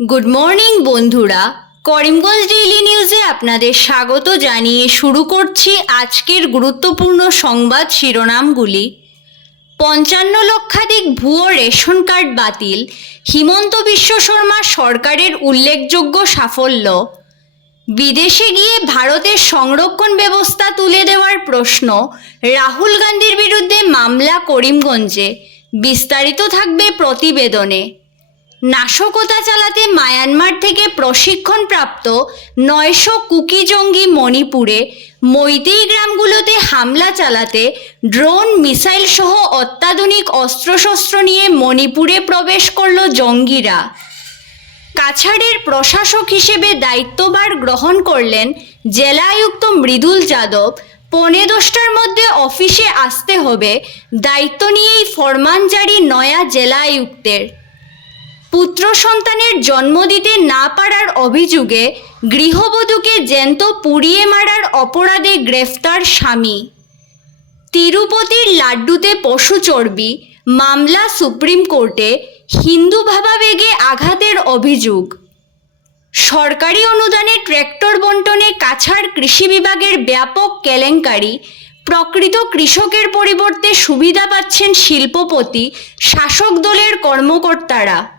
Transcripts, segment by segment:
Good morning বন্ধুরা। Karimganj daily নিউজে আপনাদের স্বাগত জানিয়ে শুরু করছি আজকের গুরুত্বপূর্ণ সংবাদ শিরোনামগুলি। পঞ্চান্ন লক্ষাধিক ভুয়ো রেশন কার্ড বাতিল, হিমন্ত বিশ্ব শর্মা সরকারের উল্লেখযোগ্য সাফল্য। বিদেশে গিয়ে ভারতের সংরক্ষণ ব্যবস্থা তুলে দেওয়ার প্রশ্ন, রাহুল গান্ধীর বিরুদ্ধে মামলা করিমগঞ্জে। বিস্তারিত থাকবে প্রতিবেদনে। নাশকতা চালাতে মায়ানমার থেকে প্রশিক্ষণপ্রাপ্ত নয়শো কুকি জঙ্গি মণিপুরে মৈতেই গ্রামগুলোতে হামলা চালাতে ড্রোন মিসাইল সহ অত্যাধুনিক অস্ত্রশস্ত্র নিয়ে মণিপুরে প্রবেশ করল জঙ্গিরা। কাছাড়ের প্রশাসক হিসেবে দায়িত্বভার গ্রহণ করলেন জেলায়ুক্ত মৃদুল যাদব। পৌনে দশটার মধ্যে অফিসে আসতে হবে, দায়িত্ব নিয়েই ফরমান জারি নয়া জেলা আয়ুক্তের পুত্র সন্তানের জন্ম দিতে না পারার অভিযোগে গৃহবধূকে জ্যান্ত পুড়িয়ে মারার অপরাধে গ্রেফতার স্বামী। তিরুপতির লাড্ডুতে পশু চর্বি, মামলা সুপ্রিম কোর্টে, হিন্দু ভাবাবেগে আঘাতের অভিযোগ। সরকারি অনুদানে ট্র্যাক্টর বন্টনে কাছাড় কৃষি বিভাগের ব্যাপক কেলেঙ্কারি, প্রকৃত কৃষকের পরিবর্তে সুবিধা পাচ্ছেন শিল্পপতি, শাসক দলের কর্মকর্তারা।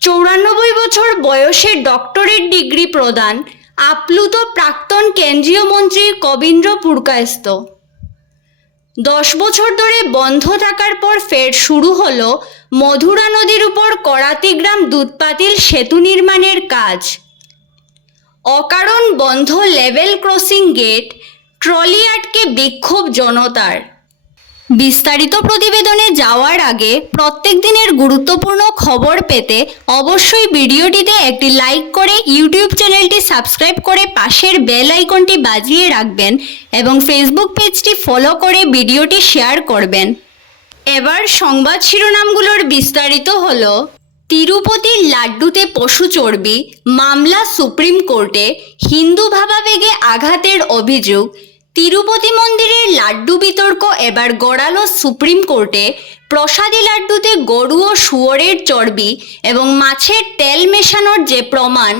চৌরানব্বই বছর বয়সে ডক্টরেট ডিগ্রি প্রদান, আপ্লুত প্রাক্তন কেন্দ্রীয় মন্ত্রী কবীন্দ্র পুরকায়স্ত দশ বছর ধরে বন্ধ থাকার পর ফের শুরু হল মধুরা নদীর উপর করাতিগ্রাম দুধপাতিল সেতু নির্মাণের কাজ। অকারণ বন্ধ লেভেল ক্রসিং গেট, ট্রলি আটকে বিক্ষোভ জনতার। বিস্তারিত প্রতিবেদনে যাওয়ার আগে প্রত্যেক দিনের গুরুত্বপূর্ণ খবর পেতে অবশ্যই ভিডিওটিতে একটি লাইক করে ইউটিউব চ্যানেলটি সাবস্ক্রাইব করে পাশের বেল আইকনটি বাজিয়ে রাখবেন এবং ফেসবুক পেজটি ফলো করে ভিডিওটি শেয়ার করবেন। এবার সংবাদ শিরোনামগুলোর বিস্তারিত হল, তিরুপতির লাড্ডুতে পশু চর্বি, মামলা সুপ্রিম কোর্টে, হিন্দু ভাবাবেগে আঘাতের অভিযোগ তিরুপতি মন্দিরের লাড্ডু বিতর্ক এবার গড়ালো সুপ্রিম কোর্টে। প্রসাদী লাড্ডুতে গরু ও শুয়োরের চর্বি এবং মাছের তেল মেশানোর যে প্রমাণ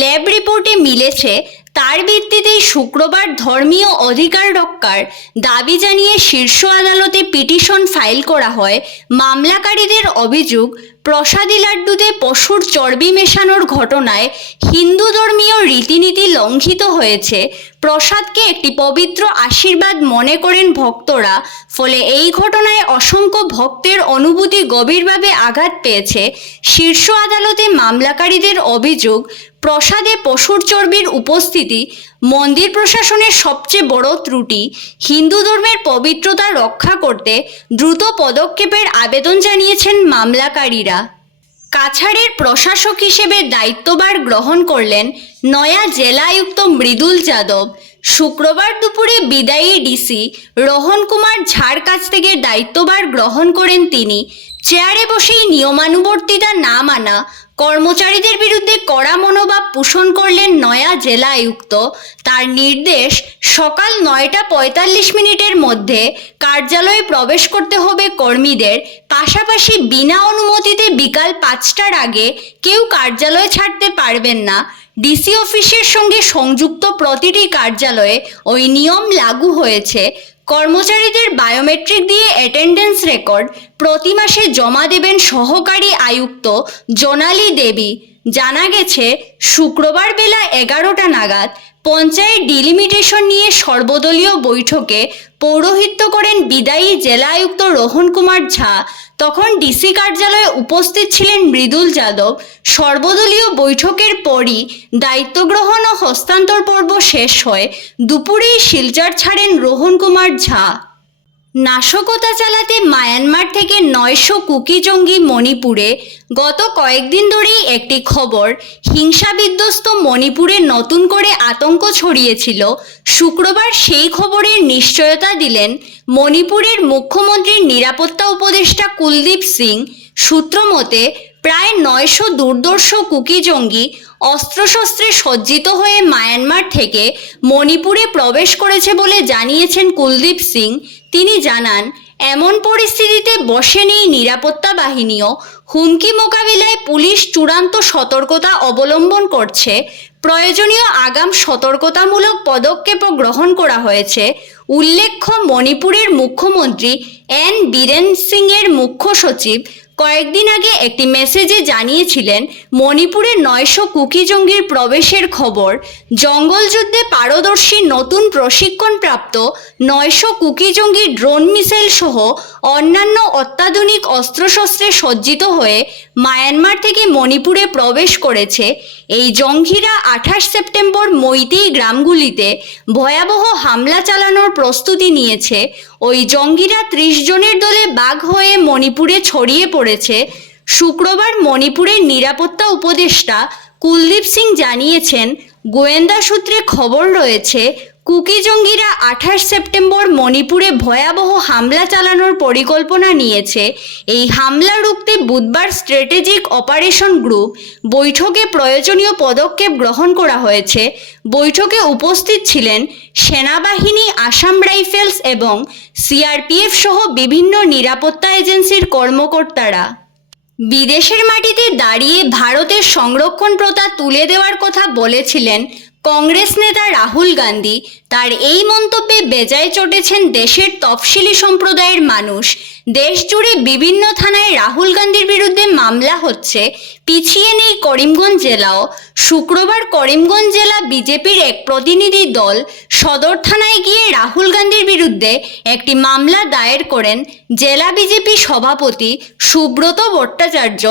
ল্যাব রিপোর্টে মিলেছে, তার ভিত্তিতেই শুক্রবার ধর্মীয় অধিকার রক্ষার দাবি জানিয়ে শীর্ষ আদালতে পিটিশন ফাইল করা হয়। মামলাকারীদের অভিযোগ, প্রসাদী লাড্ডুতে পশুর চর্বি মেশানোর ঘটনায় হিন্দু ধর্মীয় রীতিনীতি লঙ্ঘিত হয়েছে। প্রসাদকে একটি পবিত্র আশীর্বাদ মনে করেন ভক্তরা, ফলে এই ঘটনায় অসংখ্য ভক্তের অনুভূতি গভীরভাবে আঘাত পেয়েছে। শীর্ষ আদালতে মামলাকারীদের অভিযোগ, প্রসাদে পশুর চর্বির উপস্থিতি মন্দির প্রশাসনের সবচেয়ে বড় ত্রুটি। হিন্দু ধর্মের পবিত্রতা রক্ষা করতে দ্রুত পদক্ষেপের আবেদন জানিয়েছেন মামলাকারীরা। কাছাড়ের প্রশাসক হিসেবে দায়িত্বভার গ্রহণ করলেন নয়া জেলা আয়ুক্ত মৃদুল যাদব। শুক্রবার দুপুরে বিদায়ী ডিসি রোহন কুমার ঝাড় কাছ থেকে দায়িত্বভার গ্রহণ করেন তিনি। চেয়ারে বসেই নিয়মানুবর্তিতা না মানা কর্মচারীদের বিরুদ্ধে কড়া মনোভাব পোষণ করলেন নয়া জেলা আয়ুক্ত। তার নির্দেশ, সকাল নয়টা পঁয়তাল্লিশ মিনিটের মধ্যে কার্যালয়ে প্রবেশ করতে হবে কর্মীদের। পাশাপাশি বিনা অনুমতিতে বিকাল পাঁচটার আগে কেউ কার্যালয় ছাড়তে পারবেন না। ডিসি অফিসের সঙ্গে সংযুক্ত প্রতিটি কার্যালয়ে ওই নিয়ম লাগু হয়েছে। কর্মচারীদের বায়োমেট্রিক দিয়ে অ্যাটেন্ডেন্স রেকর্ড প্রতি মাসে জমা দেবেন সহকারী আয়ুক্ত জোনালি দেবী। জানা গেছে, শুক্রবার বেলা এগারোটা নাগাদ পঞ্চায়েত ডিলিমিটেশন নিয়ে সর্বদলীয় বৈঠকে পৌরোহিত্য করেন বিদায়ী জেলা আয়ুক্ত রোহন কুমার ঝা। তখন ডিসি কার্যালয়ে উপস্থিত ছিলেন মৃদুল যাদব। সর্বদলীয় বৈঠকের পরই দায়িত্ব গ্রহণ ও হস্তান্তর পর্ব শেষ হয় দুপুরেই শিলচর ছাড়েন রোহন কুমার ঝা। নাশকতা চালাতে মায়ানমার থেকে নয়শো কুকি জঙ্গি মণিপুরে গত কয়েকদিন ধরেই একটি খবর, হিংসা বিধ্বস্ত মণিপুরে নতুন করে আতঙ্ক ছড়িয়েছিল। শুক্রবার সেই খবরের নিশ্চয়তা দিলেন মণিপুরের মুখ্যমন্ত্রীর নিরাপত্তা উপদেষ্টা কুলদীপ সিং। সূত্রমতে প্রায় নয়শো দুর্দর্শ কুকি জঙ্গি অস্ত্রশস্ত্রে সজ্জিত হয়ে মায়ানমার থেকে মণিপুরে প্রবেশ করেছে বলে জানিয়েছেন কুলদীপ সিং। তিনি জানান, এমন পরিস্থিতিতে বসেনি নিরাপত্তা বাহিনীও। হুমকি মোকাবিলায় পুলিশ চূড়ান্ত সতর্কতা অবলম্বন করছে। প্রয়োজনীয় আগাম সতর্কতামূলক পদক্ষেপও গ্রহণ করা হয়েছে। উল্লেখ্য, মণিপুরের মুখ্যমন্ত্রী এন. বীরেন সিং এর মুখ্য সচিব কয়েকদিন আগে একটি মেসেজে জানিয়েছিলেন মণিপুরে নয়শো কুকি জঙ্গির প্রবেশের খবর। জঙ্গলযুদ্ধে পারদর্শী নতুন প্রশিক্ষণপ্রাপ্ত নয়শো কুকি জঙ্গি ড্রোন মিসাইল সহ অন্যান্য অত্যাধুনিক অস্ত্রশস্ত্রে সজ্জিত হয়ে মায়ানমার থেকে মণিপুরে প্রবেশ করেছে। এই জঙ্গিরা আঠাশ সেপ্টেম্বর মৈতেই গ্রামগুলিতে ভয়াবহ হামলা চালানোর প্রস্তুতি নিয়েছে। ওই জঙ্গিরা ত্রিশ জনের দলে বাঘ হয়ে মণিপুরে ছড়িয়ে পড়েছে। শুক্রবার মণিপুরের নিরাপত্তা উপদেষ্টা কুলদীপ সিং জানিয়েছেন, গোয়েন্দা সূত্রে খবর রয়েছে কুকি জঙ্গিরা আঠাশ সেপ্টেম্বর মণিপুরে ভয়াবহ হামলা চালানোর পরিকল্পনা নিয়েছে। এই হামলা রুখতে বুধবার স্ট্র্যাটেজিক অপারেশন গ্রুপ বৈঠকে প্রয়োজনীয় পদক্ষেপ গ্রহণ করা হয়েছে। বৈঠকে উপস্থিত ছিলেন সেনাবাহিনী, আসাম রাইফেলস এবং সিআরপিএফ সহ বিভিন্ন নিরাপত্তা এজেন্সির কর্মকর্তারা। বিদেশের মাটিতে দাঁড়িয়ে ভারতের সংরক্ষণ প্রথা তুলে দেওয়ার কথা বলেছিলেন কংগ্রেস নেতা রাহুল গান্ধী তার এই মন্তব্যে বেজায় চটেছেন দেশের তফসিলি সম্প্রদায়ের মানুষ। দেশ জুড়ে বিভিন্ন থানায় রাহুল গান্ধীর বিরুদ্ধে মামলা হচ্ছে। পিছিয়ে নেই করিমগঞ্জ জেলাও। শুক্রবার করিমগঞ্জ জেলা বিজেপির এক প্রতিনিধি দল সদর থানায় গিয়ে রাহুল গান্ধীর বিরুদ্ধে একটি মামলা দায়ের করেন। জেলা বিজেপি সভাপতি সুব্রত ভট্টাচার্য,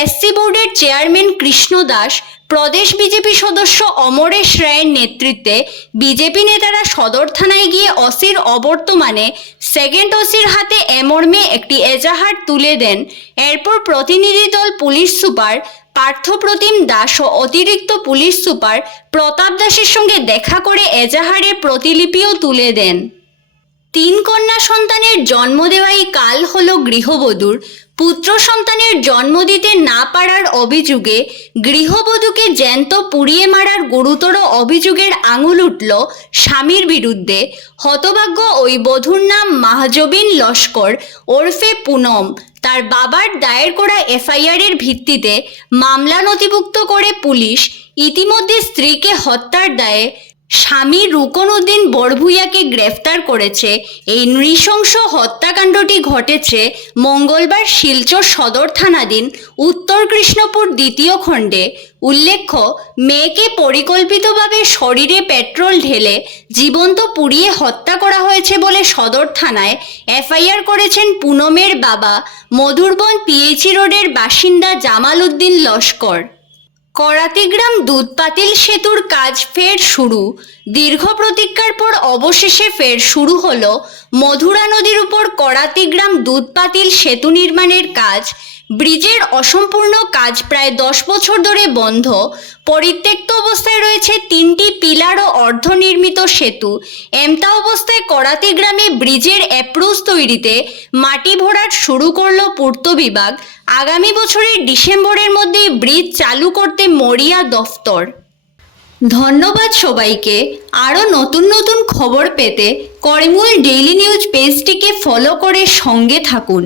এসসি বোর্ডের চেয়ারম্যান কৃষ্ণ দাস প্রদেশ বিজেপি সদস্য অমরেশ রায়ের নেতৃত্বে বিজেপি নেতারা সদর থানায় গিয়ে অসির অবর্তমানে সেকেন্ড অসির হাতে এমর্মে একটি এজাহার তুলে দেন। এরপর প্রতিনিধি দল পুলিশ সুপার পার্থপ্রতিম দাস ও অতিরিক্ত পুলিশ সুপার প্রতাপ দাসের সঙ্গে দেখা করে এজাহারের প্রতিলিপিও তুলে দেন। তিন কন্যা সন্তানের জন্ম দেওয়াই কাল হলো গৃহবধূর পুত্র সন্তানের জন্ম দিতে না পারার অভিযোগে গৃহবধূকে জ্যান্ত পুড়িয়ে মারার গুরুতর অভিযোগের আঙুল উঠল স্বামীর বিরুদ্ধে। হতভাগ্য ওই বধূর নাম মাহজবিন লস্কর ওরফে পুনম। তার বাবার দায়ের করা এফআইআরের ভিত্তিতে মামলা নথিভুক্ত করে পুলিশ। ইতিমধ্যে স্ত্রীকে হত্যার দায়ে স্বামী রুকন উদ্দিন বড়ভুইয়াকে গ্রেফতার করেছে। এই নৃশংস হত্যাকাণ্ডটি ঘটেছে মঙ্গলবার শিলচর সদর থানাধীন উত্তর কৃষ্ণপুর দ্বিতীয় খণ্ডে। উল্লেখ্য, মেয়েকে পরিকল্পিতভাবে শরীরে পেট্রোল ঢেলে জীবন্ত পুড়িয়ে হত্যা করা হয়েছে বলে সদর থানায় এফআইআর করেছেন পুনমের বাবা মধুরবন পিএইচি রোডের বাসিন্দা জামাল উদ্দিন লস্কর। করাতিগ্রাম দুধপাতিল সেতুর কাজ ফের শুরু। দীর্ঘ প্রতীক্ষার পর অবশেষে ফের শুরু হলো মধুরা নদীর উপর করাতিগ্রাম দুধপাতিল সেতু নির্মাণের কাজ। ব্রিজের অসম্পূর্ণ কাজ প্রায় দশ বছর ধরে বন্ধ। পরিত্যক্ত অবস্থায় রয়েছে তিনটি পিলার ও অর্ধনির্মিত সেতু। এমতা অবস্থায় করাতি গ্রামে ব্রিজের অ্যাপ্রোচ তৈরিতে মাটি ভরাট শুরু করল পূর্ত বিভাগ। আগামী বছরের ডিসেম্বরের মধ্যে ব্রিজ চালু করতে মরিয়া দফতর। ধন্যবাদ সবাইকে। আরও নতুন নতুন খবর পেতে করিমগঞ্জ ডেইলি নিউজ পেজটিকে ফলো করে সঙ্গে থাকুন।